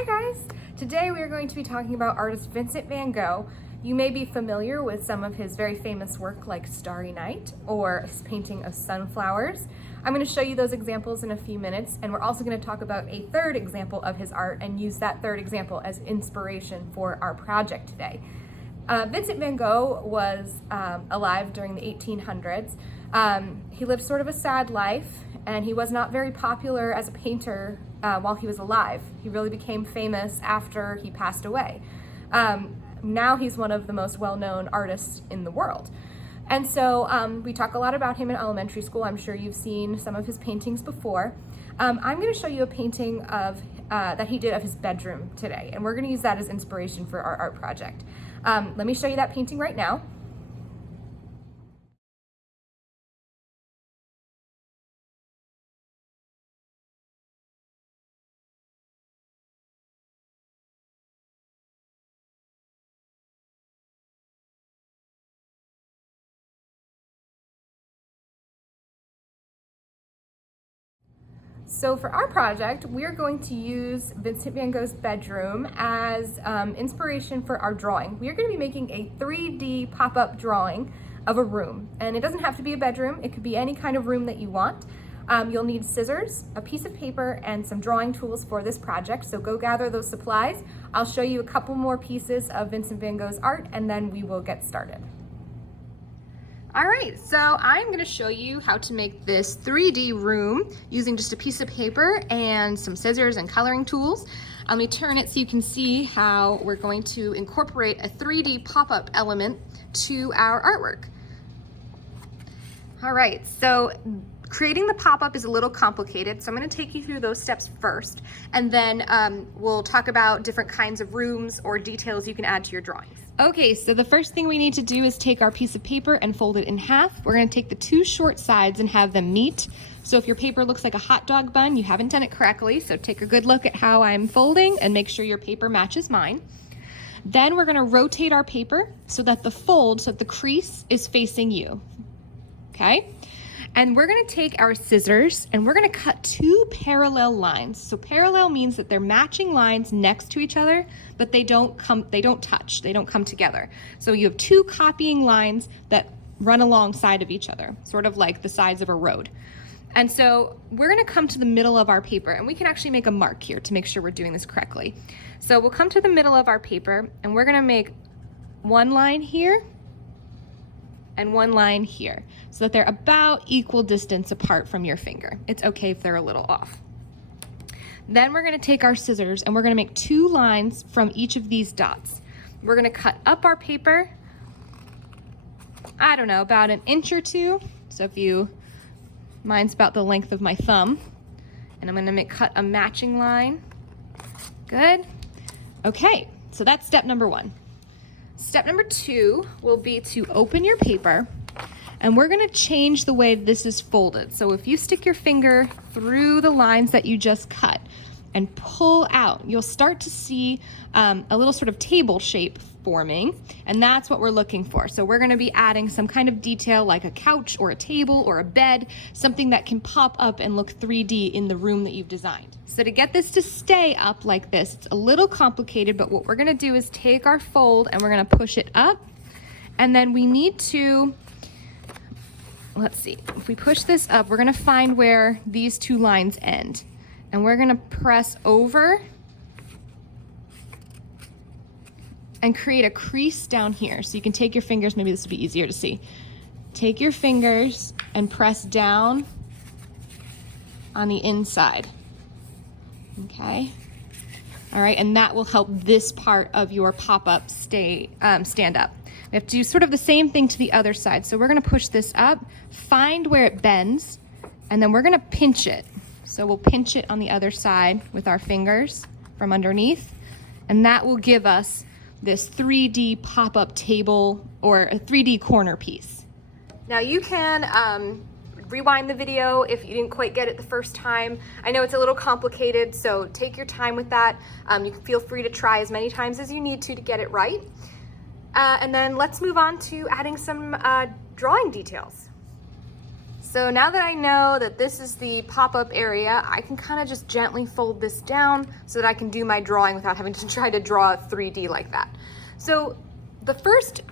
Hi guys! Today we are going to be talking about artist Vincent van Gogh. You may be familiar with some of his very famous work like Starry Night or his painting of sunflowers. I'm going to show you those examples in a few minutes, and we're also going to talk about a third example of his art and use that third example as inspiration for our project today. Vincent van Gogh was alive during the 1800s. He lived sort of a sad life, and he was not very popular as a painter while he was alive. He really became famous after he passed away. Now he's one of the most well-known artists in the world. And so we talk a lot about him in elementary school. I'm sure you've seen some of his paintings before. I'm going to show you a painting of that he did of his bedroom today, and we're going to use that as inspiration for our art project. Let me show you that painting right now. So for our project, we're going to use Vincent van Gogh's bedroom as inspiration for our drawing. We are going to be making a 3D pop-up drawing of a room. And it doesn't have to be a bedroom, it could be any kind of room that you want. You'll need scissors, a piece of paper, and some drawing tools for this project. So go gather those supplies. I'll show you a couple more pieces of Vincent van Gogh's art, and then we will get started. All right, so I'm going to show you how to make this 3D room using just a piece of paper and some scissors and coloring tools. Let me turn it so you can see how we're going to incorporate a 3D pop-up element to our artwork. All right, so creating the pop-up is a little complicated, so I'm going to take you through those steps first, and then we'll talk about different kinds of rooms or details you can add to your drawings. Okay, so the first thing we need to do is take our piece of paper and fold it in half. We're going to take the two short sides and have them meet. So if your paper looks like a hot dog bun, you haven't done it correctly, so take a good look at how I'm folding and make sure your paper matches mine. Then we're going to rotate our paper so that the crease is facing you. Okay? And we're going to take our scissors and we're going to cut two parallel lines. So parallel means that they're matching lines next to each other, but they don't touch, they don't come together. So you have two copying lines that run alongside of each other, sort of like the sides of a road. And so we're going to come to the middle of our paper, and we can actually make a mark here to make sure we're doing this correctly. So we'll come to the middle of our paper and we're going to make one line here and one line here, so that they're about equal distance apart from your finger. It's okay if they're a little off. Then we're going to take our scissors and we're going to make two lines from each of these dots. We're going to cut up our paper, I don't know, about an inch or two. So mine's about the length of my thumb. And I'm going to cut a matching line. Good. Okay, so that's step number one. Step number two will be to open your paper, and we're going to change the way this is folded. So if you stick your finger through the lines that you just cut and pull out, you'll start to see a little sort of table shape forming, and that's what we're looking for. So we're going to be adding some kind of detail like a couch or a table or a bed, something that can pop up and look 3D in the room that you've designed. So to get this to stay up like this, it's a little complicated, but what we're going to do is take our fold and we're going to push it up, and then we need to, let's see, if we push this up, we're going to find where these two lines end, and we're going to press over and create a crease down here. So you can take your fingers, maybe this will be easier to see. Take your fingers and press down on the inside. Okay. All right, and that will help this part of your pop-up stand up. We have to do sort of the same thing to the other side. So we're going to push this up, find where it bends, and then we're going to pinch it. So we'll pinch it on the other side with our fingers from underneath, and that will give us this 3D pop-up table or a 3D corner piece. Now you can rewind the video if you didn't quite get it the first time. I know it's a little complicated, so take your time with that. You can feel free to try as many times as you need to get it right. And then let's move on to adding some drawing details. So now that I know that this is the pop-up area, I can kind of just gently fold this down so that I can do my drawing without having to try to draw 3D like that. So the first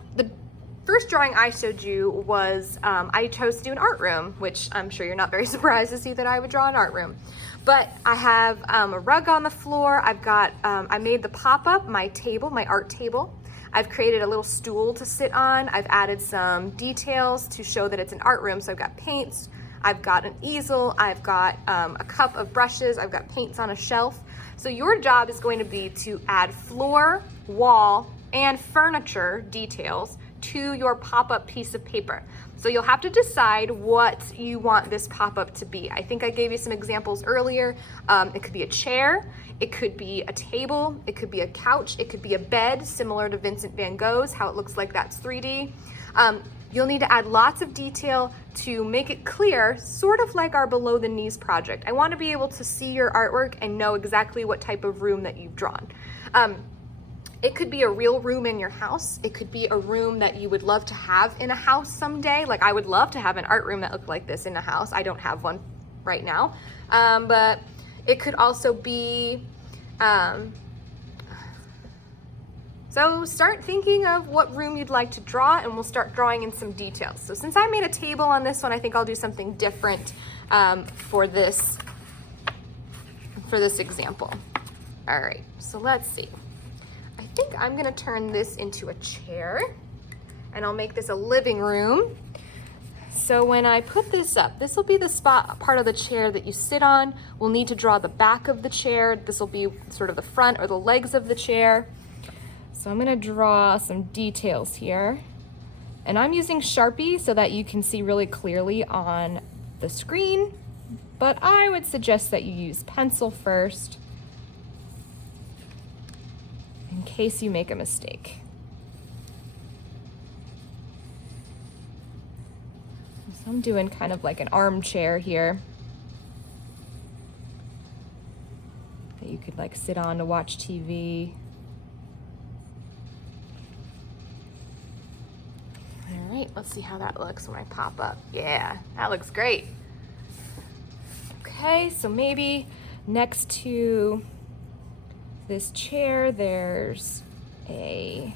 drawing I showed you was, I chose to do an art room, which I'm sure you're not very surprised to see that I would draw an art room. But I have a rug on the floor. I've got, I made the pop-up, my table, my art table. I've created a little stool to sit on. I've added some details to show that it's an art room. So I've got paints, I've got an easel, I've got a cup of brushes, I've got paints on a shelf. So your job is going to be to add floor, wall, and furniture details to your pop-up piece of paper. So you'll have to decide what you want this pop-up to be. I think I gave you some examples earlier. It could be a chair, it could be a table, it could be a couch, it could be a bed, similar to Vincent van Gogh's, how it looks like that's 3D. You'll need to add lots of detail to make it clear, sort of like our below the knees project. I want to be able to see your artwork and know exactly what type of room that you've drawn. It could be a real room in your house. It could be a room that you would love to have in a house someday. Like I would love to have an art room that looked like this in a house. I don't have one right now. But it could also be, so start thinking of what room you'd like to draw and we'll start drawing in some details. So since I made a table on this one, I think I'll do something different for this example. All right, so let's see. I think I'm gonna turn this into a chair and I'll make this a living room. So when I put this up, this will be the part of the chair that you sit on. We'll need to draw the back of the chair. This will be sort of the front or the legs of the chair. So I'm gonna draw some details here. And I'm using Sharpie so that you can see really clearly on the screen, but I would suggest that you use pencil first, in case you make a mistake. So I'm doing kind of like an armchair here that you could like sit on to watch TV. All right, let's see how that looks when I pop up. Yeah, that looks great. Okay, so maybe next to this chair, there's a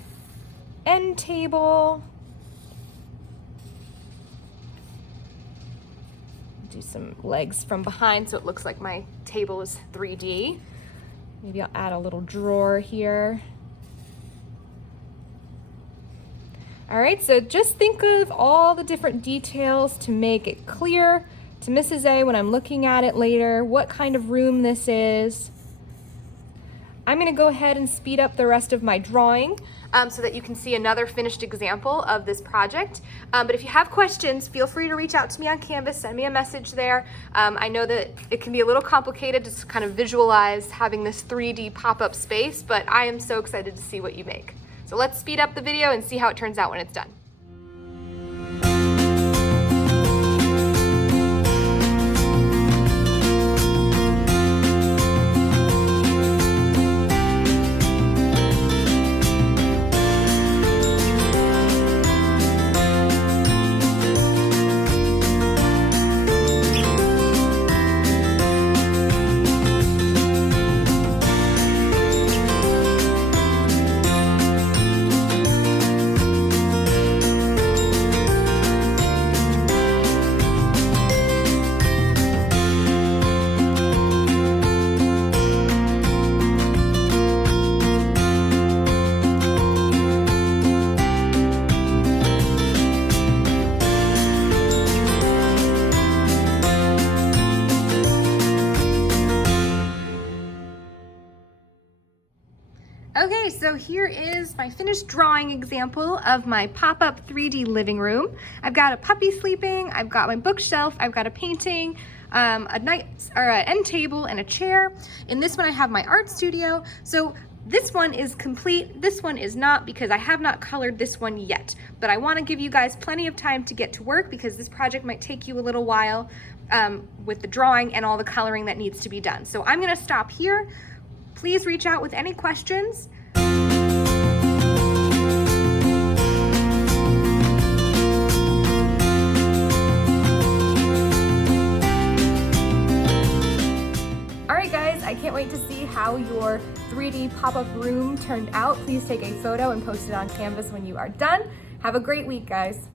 end table. Do some legs from behind so it looks like my table is 3D. Maybe I'll add a little drawer here. All right, so just think of all the different details to make it clear to Mrs. A when I'm looking at it later what kind of room this is. I'm gonna go ahead and speed up the rest of my drawing so that you can see another finished example of this project. But if you have questions, feel free to reach out to me on Canvas, send me a message there. I know that it can be a little complicated to kind of visualize having this 3D pop-up space, but I am so excited to see what you make. So let's speed up the video and see how it turns out when it's done. Okay, so here is my finished drawing example of my pop-up 3D living room. I've got a puppy sleeping, I've got my bookshelf, I've got a painting, an end table, and a chair. In this one I have my art studio. So this one is complete, this one is not, because I have not colored this one yet. But I want to give you guys plenty of time to get to work because this project might take you a little while with the drawing and all the coloring that needs to be done. So I'm going to stop here. Please reach out with any questions. can't wait to see how your 3D pop-up room turned out. Please take a photo and post it on Canvas when you are done. Have a great week, guys.